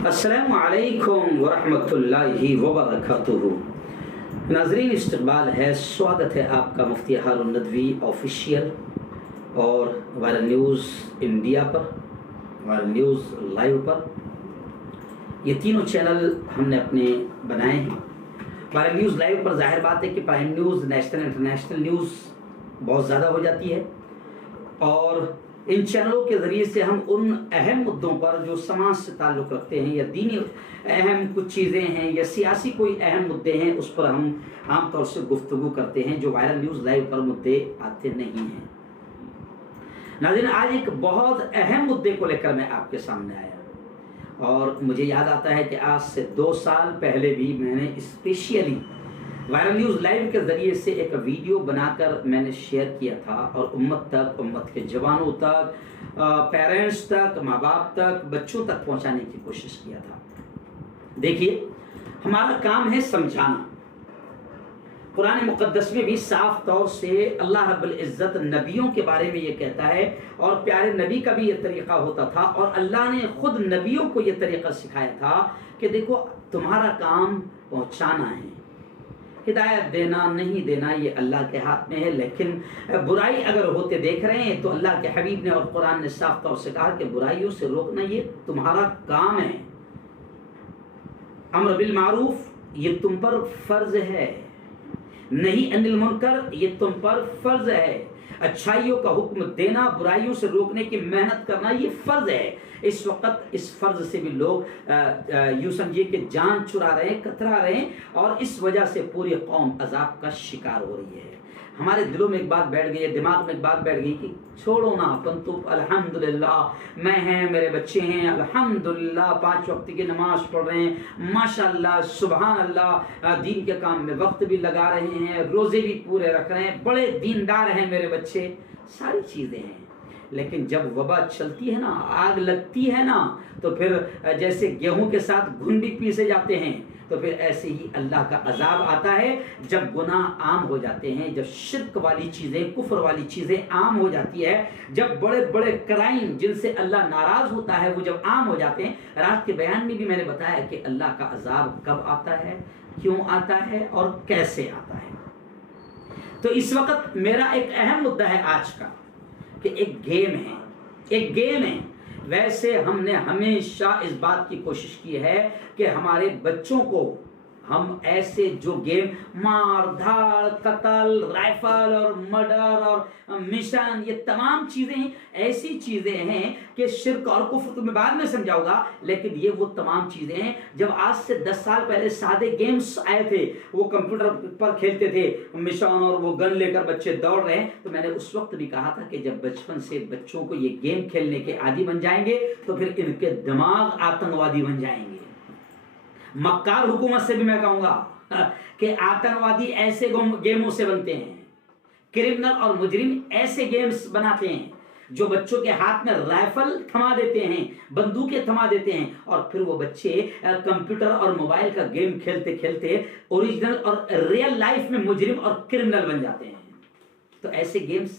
السلام علیکم ورحمۃ اللہ وبرکاتہ۔ ناظرین، استقبال ہے، سواگت ہے آپ کا مفتی ہارون ندوی آفیشیل اور وائرل نیوز انڈیا پر، وائرل نیوز لائیو پر۔ یہ تینوں چینل ہم نے اپنے بنائے ہیں۔ وائرل نیوز لائیو پر ظاہر بات ہے کہ prime news, national international news بہت زیادہ ہو جاتی ہے، اور ان چینلوں کے ذریعے سے ہم ان اہم مدوں پر جو سماج سے تعلق رکھتے ہیں، یا دینی اہم کچھ چیزیں ہیں، یا سیاسی کوئی اہم مدے ہیں، اس پر ہم عام طور سے گفتگو کرتے ہیں، جو وائرل نیوز لائیو پر مدے آتے نہیں ہیں۔ ناظرین، آج ایک بہت اہم مدے کو لے کر میں آپ کے سامنے آیا، اور مجھے یاد آتا ہے کہ آج سے 2 سال پہلے بھی میں نے اسپیشلی وائرل نیوز لائیو کے ذریعے سے ایک ویڈیو بنا کر میں نے شیئر کیا تھا، اور امت تک، امت کے جوانوں تک، پیرنٹس تک، ماں باپ تک، بچوں تک پہنچانے کی کوشش کیا تھا۔ دیکھیے، ہمارا کام ہے سمجھانا۔ قرآن مقدس میں بھی صاف طور سے اللہ رب العزت نبیوں کے بارے میں یہ کہتا ہے، اور پیارے نبی کا بھی یہ طریقہ ہوتا تھا، اور اللہ نے خود نبیوں کو یہ طریقہ سکھایا تھا کہ دیکھو، تمہارا کام پہنچانا ہے، ہدایت دینا نہیں دینا یہ اللہ کے ہاتھ میں ہے، لیکن برائی اگر ہوتے دیکھ رہے ہیں تو اللہ کے حبیب نے اور قرآن نے صاف طور سے کہا کہ برائیوں سے روکنا یہ تمہارا کام ہے۔ امر بالمعروف یہ تم پر فرض ہے، نہیں عن المنکر یہ تم پر فرض ہے، اچھائیوں کا حکم دینا، برائیوں سے روکنے کی محنت کرنا یہ فرض ہے۔ اس وقت اس فرض سے بھی لوگ یوں سمجھیے کہ جان چرا رہے ہیں، کترا رہے ہیں، اور اس وجہ سے پوری قوم عذاب کا شکار ہو رہی ہے۔ ہمارے دلوں میں ایک بات بیٹھ گئی ہے، دماغ میں ایک بات بیٹھ گئی کہ چھوڑو نا، اپن تو الحمدللہ میں ہیں، میرے بچے ہیں، الحمدللہ 5 وقت کی نماز پڑھ رہے ہیں، ماشاءاللہ سبحان اللہ، دین کے کام میں وقت بھی لگا رہے ہیں، روزے بھی پورے رکھ رہے ہیں، بڑے دیندار ہیں میرے بچے، ساری چیزیں ہیں۔ لیکن جب وبا چلتی ہے نا، آگ لگتی ہے نا، تو پھر جیسے گیہوں کے ساتھ گھن بھی پیسے جاتے ہیں، تو پھر ایسے ہی اللہ کا عذاب آتا ہے جب گناہ عام ہو جاتے ہیں، جب شرک والی چیزیں، کفر والی چیزیں عام ہو جاتی ہے، جب بڑے بڑے کرائم جن سے اللہ ناراض ہوتا ہے وہ جب عام ہو جاتے ہیں۔ رات کے بیان میں بھی میں نے بتایا کہ اللہ کا عذاب کب آتا ہے، کیوں آتا ہے، اور کیسے آتا ہے۔ تو اس وقت میرا ایک اہم مدعا ہے آج کا، کہ ایک گیم ہے، ایک گیم ہے۔ ویسے ہم نے ہمیشہ اس بات کی کوشش کی ہے کہ ہمارے بچوں کو ہم ایسے جو گیم مار دھاڑ، قتل، رائفل اور مرڈر اور مشن، یہ تمام چیزیں ایسی چیزیں ہیں کہ شرک اور کفر تو میں بعد میں سمجھاؤں گا، لیکن یہ وہ تمام چیزیں ہیں جب آج سے 10 سال پہلے سادے گیمز آئے تھے، وہ کمپیوٹر پر کھیلتے تھے، مشن اور وہ گن لے کر بچے دوڑ رہے ہیں، تو میں نے اس وقت بھی کہا تھا کہ جب بچپن سے بچوں کو یہ گیم کھیلنے کے عادی بن جائیں گے تو پھر ان کے دماغ آتنکوادی بن جائیں گے۔ مکار حکومت سے بھی میں کہوں گا کہ آتنکوادی ایسے گیموں سے بنتے ہیں، کرمنل اور مجرم ایسے گیمز بناتے ہیں جو بچوں کے ہاتھ میں رائفل تھما دیتے ہیں، بندوقیں تھما دیتے ہیں، اور پھر وہ بچے کمپیوٹر اور موبائل کا گیم کھیلتے کھیلتے اوریجنل اور ریئل لائف میں مجرم اور کرمنل بن جاتے ہیں۔ تو ایسے گیمز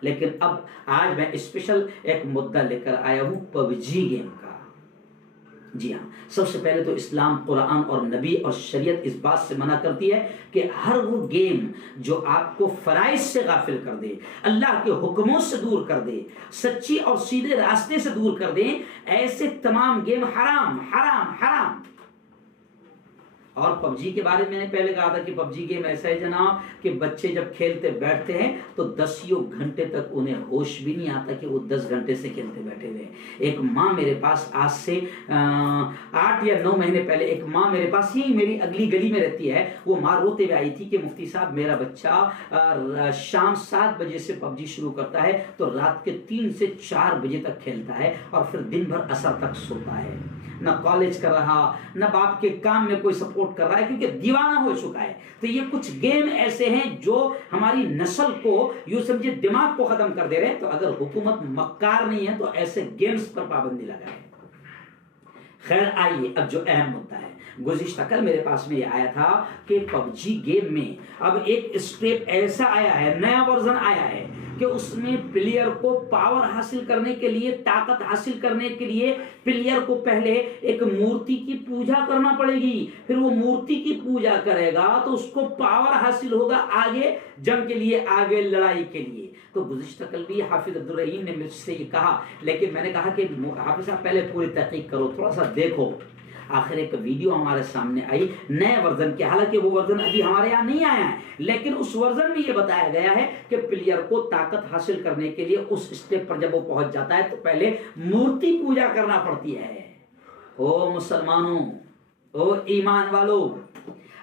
لیکن اب آج میں اسپیشل ایک مدعا لے کر آیا ہوں PUBG گیم کا۔ جی ہاں، سب سے پہلے تو اسلام، قرآن اور نبی اور شریعت اس بات سے منع کرتی ہے کہ ہر وہ گیم جو آپ کو فرائض سے غافل کر دے، اللہ کے حکموں سے دور کر دے، سچی اور سیدھے راستے سے دور کر دے، ایسے تمام گیم حرام حرام حرام۔ اور PUBG کے بارے میں نے پہلے کہا تھا کہ PUBG گیم ایسا ہے جناب کہ بچے جب کھیلتے بیٹھتے ہیں تو 10 گھنٹے تک انہیں ہوش بھی نہیں آتا کہ وہ 10 گھنٹے سے کھیلتے بیٹھے ہوئے۔ ایک ماں میرے پاس آج سے 8 یا 9 مہینے پہلے، ایک ماں میرے پاس ہی میری اگلی گلی میں رہتی ہے، وہ ماں روتے ہوئے آئی تھی کہ مفتی صاحب میرا بچہ شام 7 بجے سے PUBG شروع کرتا ہے تو رات کے 3 سے 4 بجے تک کھیلتا ہے، اور پھر دن بھر عصر تک سوتا ہے، نہ کالج کر رہا، نہ باپ کے کام میں کوئی سپورٹ کر رہا ہے، کیونکہ دیوانہ ہو چکا ہے۔ تو یہ کچھ گیم ایسے ہیں جو ہماری نسل کو یوں سمجھے دماغ کو ختم کر دے رہے ہیں۔ تو اگر حکومت مکار نہیں ہے تو ایسے گیمز پر پابندی لگائے۔ خیر، آئیے اب جو اہم مدعا ہے، گزشتہ کل میرے پاس میں یہ آیا تھا کہ PUBG گیم میں اب ایک اسٹیپ ایسا آیا ہے، نیا ورژن آیا ہے کہ اس میں پلیئر کو پاور حاصل کرنے کے لیے، طاقت حاصل کرنے کے لیے پلیئر کو پہلے ایک مورتی کی پوجا کرنا پڑے گی، پھر وہ مورتی کی پوجا کرے گا تو اس کو پاور حاصل ہوگا آگے جنگ کے لیے، آگے لڑائی کے لیے۔ تو گزشتہ کل بھی حافظ عبدالرحیم نے مجھ سے یہ کہا، لیکن میں نے کہا کہ حافظ صاحب پہلے پوری تحقیق کرو، تھوڑا سا دیکھو۔ آخر ایک ویڈیو ہمارے سامنے آئی نئے ورژن کے، حالانکہ وہ ورژن ابھی ہمارے یہاں نہیں آیا ہے، لیکن اس ورژن میں یہ بتایا گیا ہے کہ پلیئر کو طاقت حاصل کرنے کے لیے اس اسٹیپ پر جب وہ پہنچ جاتا ہے تو پہلے مورتی پوجا کرنا پڑتی ہے۔ او مسلمانوں، او ایمان والو،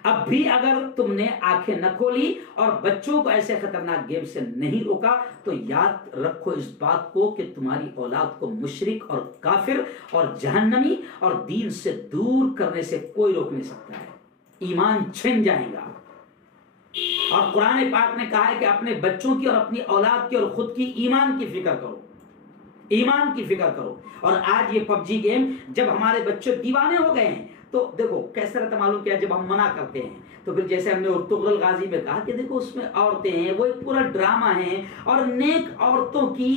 اب بھی اگر تم نے آنکھیں نہ کھولی اور بچوں کو ایسے خطرناک گیم سے نہیں روکا تو یاد رکھو اس بات کو کہ تمہاری اولاد کو مشرک اور کافر اور جہنمی اور دین سے دور کرنے سے کوئی روک نہیں سکتا ہے، ایمان چھن جائے گا۔ اور قرآن پاک نے کہا ہے کہ اپنے بچوں کی اور اپنی اولاد کی اور خود کی ایمان کی فکر کرو، ایمان کی فکر کرو۔ اور آج یہ پب جی گیم جب ہمارے بچے دیوانے ہو گئے ہیں تو دیکھو کیسے رہتا معلوم کیا، جب ہم منع کرتے ہیں تو پھر جیسے ہم نے ارطغرل غازی میں کہا کہ دیکھو اس میں عورتیں ہیں، وہ ایک پورا ڈرامہ ہے، اور نیک عورتوں کی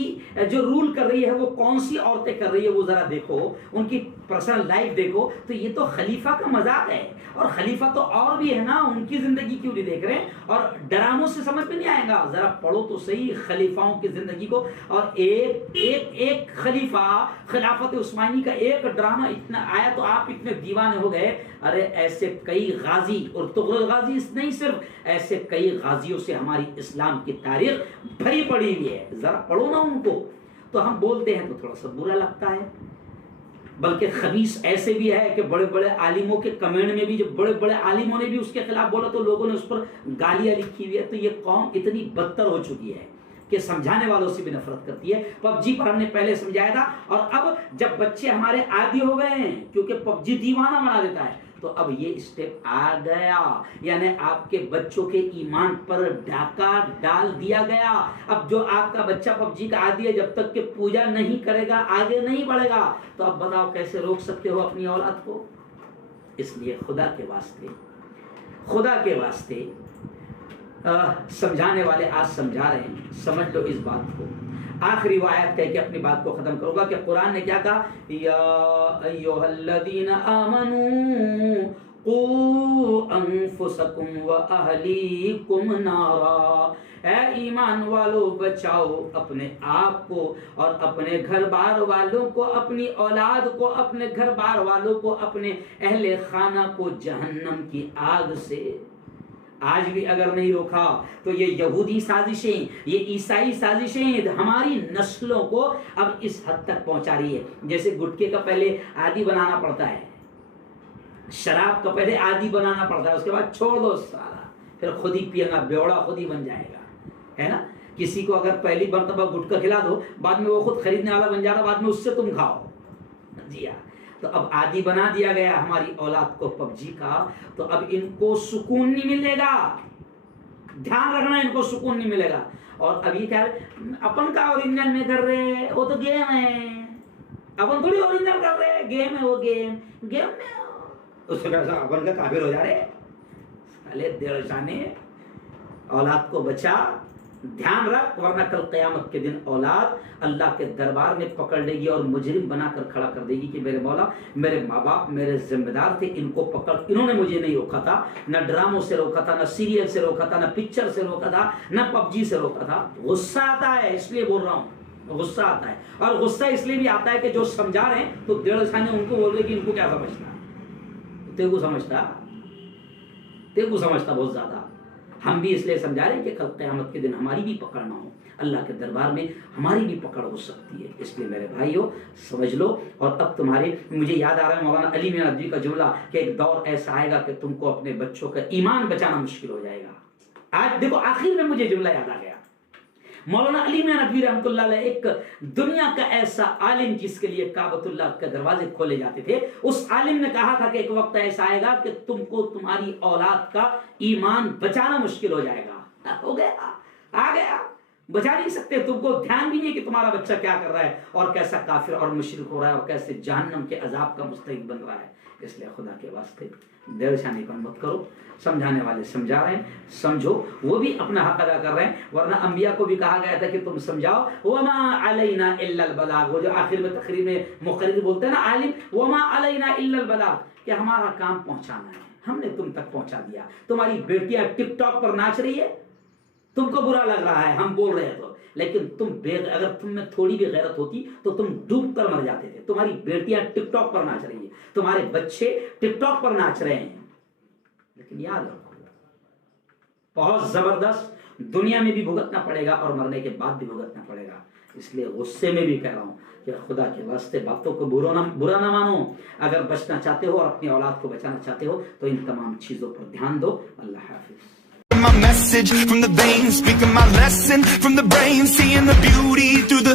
جو رول کر رہی ہے وہ کون سی عورتیں کر رہی ہے وہ ذرا دیکھو، ان کی پرسنل لائف دیکھو، تو یہ تو خلیفہ کا مذاق ہے، اور خلیفہ تو اور بھی ہے نا، ان کی زندگی کیوں نہیں دیکھ رہے؟ اور ڈراموں سے سمجھ میں نہیں آئے گا، ذرا پڑھو تو صحیح خلیفاؤں کی زندگی کو۔ اور ایک خلیفہ خلافت عثمانی کا ایک ڈرامہ اتنا آیا تو آپ اتنے دیوانے ہو گئے۔ ارے ایسے کئی غازی، ارطغرل غازی نہیں صرف، ایسے کئی غازیوں سے ہماری اسلام کی تاریخ بھری پڑی ہوئی ہے، ذرا پڑھو نا ان کو۔ تو ہم بولتے ہیں تو تھوڑا سا برا لگتا ہے، بلکہ خبیث ایسے بھی ہے کہ بڑے بڑے عالموں کے کمنٹ میں بھی، جب بڑے بڑے عالموں نے بھی اس کے خلاف بولا تو لوگوں نے اس پر گالیاں لکھی ہوئی ہے۔ تو یہ قوم اتنی بدتر ہو چکی ہے کہ سمجھانے والوں سے بھی نفرت کرتی ہے۔ پب جی پر ہم نے پہلے سمجھایا تھا، اور اب جب بچے ہمارے عادی ہو گئے ہیں کیونکہ پب جی دیوانہ بنا دیتا ہے، تو اب یہ اسٹیپ آ گیا، یعنی آپ کے بچوں کے ایمان پر ڈاکہ ڈال دیا گیا۔ اب جو آپ کا بچہ پب جی کا عادی ہے، جب تک کہ پوجا نہیں کرے گا آگے نہیں بڑھے گا، تو اب بتاؤ کیسے روک سکتے ہو اپنی اولاد کو؟ اس لیے خدا کے واسطے سمجھانے والے آج سمجھا رہے ہیں، سمجھ لو اس بات کو۔ آخری وہ آیت کہہ کے اپنی بات کو ختم کروں گا کہ قرآن نے کیا کہا، یا ایھا الذین آمنوا قوا انفسکم واہلیکم نارا، اے ایمان والو بچاؤ اپنے آپ کو اور اپنے گھر بار والوں کو، اپنی اولاد کو، اپنے گھر بار والوں کو، اپنے اہل خانہ کو جہنم کی آگ سے۔ آج بھی اگر نہیں روکا تو یہ یہودی سازشیں، یہ عیسائی سازشیں ہماری نسلوں کو اب اس حد تک پہنچا رہی ہے۔ جیسے گٹکے کا پہلے عادی بنانا پڑتا ہے، شراب کا پہلے عادی بنانا پڑتا ہے، اس کے بعد چھوڑ دو سارا، پھر خود ہی پیے گا، بیوڑا خود ہی بن جائے گا، ہے نا۔ کسی کو اگر پہلی مرتبہ گٹکا کھلا دو، بعد میں وہ خود خریدنے والا بن جاتا، بعد میں اس سے تم کھاؤ، جی ہاں۔ تو اب عادی بنا دیا گیا ہماری اولاد کو پب جی کا، تو اب ان کو سکون نہیں ملے گا، دھیان رکھنا، ان کو سکون نہیں ملے گا۔ اور ابھی کیا اپن کا اوریجنل میں کر رہے، وہ تو گیم ہے، اپن تھوڑی اوریجنل کر رہے، گیم ہے وہ، گیم میں اس سے کیسا اپن کا کافر ہو جا رہے۔ سالے دیڑھ شانے، اولاد کو بچا، دھیان رکھ، ورنہ کل قیامت کے دن اولاد اللہ کے دربار میں پکڑ لے گی اور مجرم بنا کر کھڑا کر دے گی کہ میرے مولا، میرے ماں باپ میرے ذمہ دار تھے، ان کو پکڑ، انہوں نے مجھے نہیں روکا تھا، نہ ڈراموں سے روکا تھا، نہ سیریل سے روکا تھا، نہ پکچر سے روکا تھا، نہ پب جی سے روکا تھا۔ غصہ آتا ہے اس لیے بول رہا ہوں، غصہ آتا ہے، اور غصہ اس لیے بھی آتا ہے کہ جو سمجھا رہے ہیں تو ڈیڑھ سانے ان کو بول رہے کہ ان کو کیا سمجھتا، تیرے کو سمجھتا بہت زیادہ۔ ہم بھی اس لیے سمجھا رہے ہیں کہ کل قیامت کے دن ہماری بھی پکڑ نہ ہو، اللہ کے دربار میں ہماری بھی پکڑ ہو سکتی ہے۔ اس لیے میرے بھائیو سمجھ لو۔ اور اب تمہارے، مجھے یاد آ رہا ہے مولانا علی میاں ندوی کا جملہ کہ ایک دور ایسا آئے گا کہ تم کو اپنے بچوں کا ایمان بچانا مشکل ہو جائے گا۔ آج دیکھو آخر میں مجھے جملہ یاد آ گیا، مولانا علی میاں ندوی رحمۃ اللہ علیہ ایک دنیا کا ایسا عالم جس کے لیے کعبۃ اللہ کے دروازے کھولے جاتے تھے، اس عالم نے کہا تھا کہ ایک وقت ایسا آئے گا کہ تم کو تمہاری اولاد کا ایمان بچانا مشکل ہو جائے گا۔ ہو گیا، آ گیا، بچا نہیں سکتے. تم کو دھیان بھی نہیں کہ تمہارا بچہ کیا کر رہا ہے اور کیسا کافر اور مشرک ہو رہا ہے اور کیسے جہنم کے عذاب کا مستحق بن رہا ہے. اس لیے خدا کے واسطے دیر شانی پر مت کرو. سمجھانے والے سمجھا رہے ہیں, سمجھو, وہ بھی اپنا حق ادا کر رہے ہیں. ورنہ انبیاء کو بھی کہا گیا تھا کہ تم سمجھاؤ. وما علینا الا البلاغ, وہ جو آخر میں تقریر میں مقرر بولتے ہیں نا عالم, وما علینا الا البلاغ, کہ ہمارا کام پہنچانا ہے, ہم نے تم تک پہنچا دیا. تمہاری بیٹیاں ٹک ٹاک پر ناچ رہی ہے, تم کو برا لگ رہا ہے ہم بول رہے ہیں تو, لیکن اگر تم میں تھوڑی بھی غیرت ہوتی تو تم ڈوب کر مر جاتے تھے. تمہاری بیٹیاں ٹک ٹاک پر ناچ رہی ہیں, تمہارے بچے ٹک ٹاک پر ناچ رہے ہیں. لیکن یاد رکھو بہت زبردست دنیا میں بھی بھگتنا پڑے گا اور مرنے کے بعد بھی بھگتنا پڑے گا. اس لیے غصے میں بھی کہہ رہا ہوں کہ خدا کے واسطے باتوں کو برا نہ مانو. اگر بچنا چاہتے ہو اور اپنی اولاد کو بچانا چاہتے ہو تو ان تمام چیزوں پر دھیان دو. اللہ حافظ. My message from the veins, speaking my lesson from the brain, seeing the beauty through the